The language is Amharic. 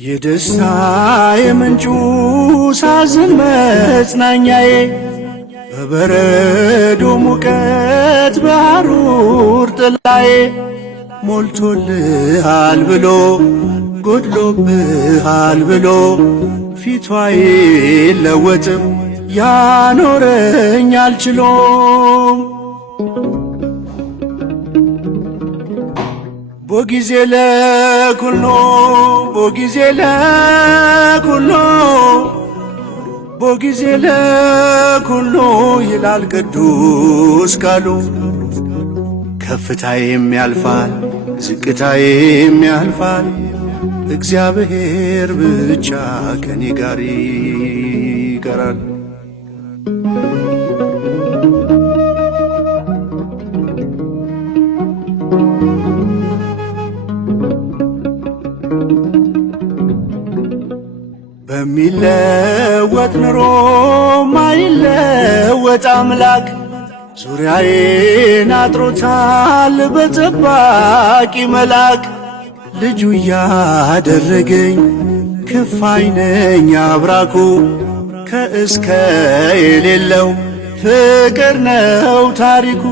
የደስታ የምንጩ ሳዝን መጽናኛዬ በበረዶ ሙቀት በሐሩር ጥላዬ ሞልቶልሃል ብሎ ጎድሎብሃል ብሎ ፊቷ አይለወጥም ያኖረኝ አልችሎም። ቦጊዜ ለኩሎ ቦጊዜ ለኩሎ ቦጊዜ ለኩሎ ይላል ቅዱስ ቃሉ። ከፍታዬም ያልፋል ዝቅታዬም ያልፋል እግዚአብሔር ብቻ ከኔ ጋር ይቀራል። በሚለወጥ ኑሮ ማይለወጥ አምላክ ዙሪያዬን አጥሮታል በጠባቂ መልአክ። ልጁ ያደረገኝ ክፋይ ነኝ አብራኩ ከእስከ የሌለው ፍቅር ነው ታሪኩ።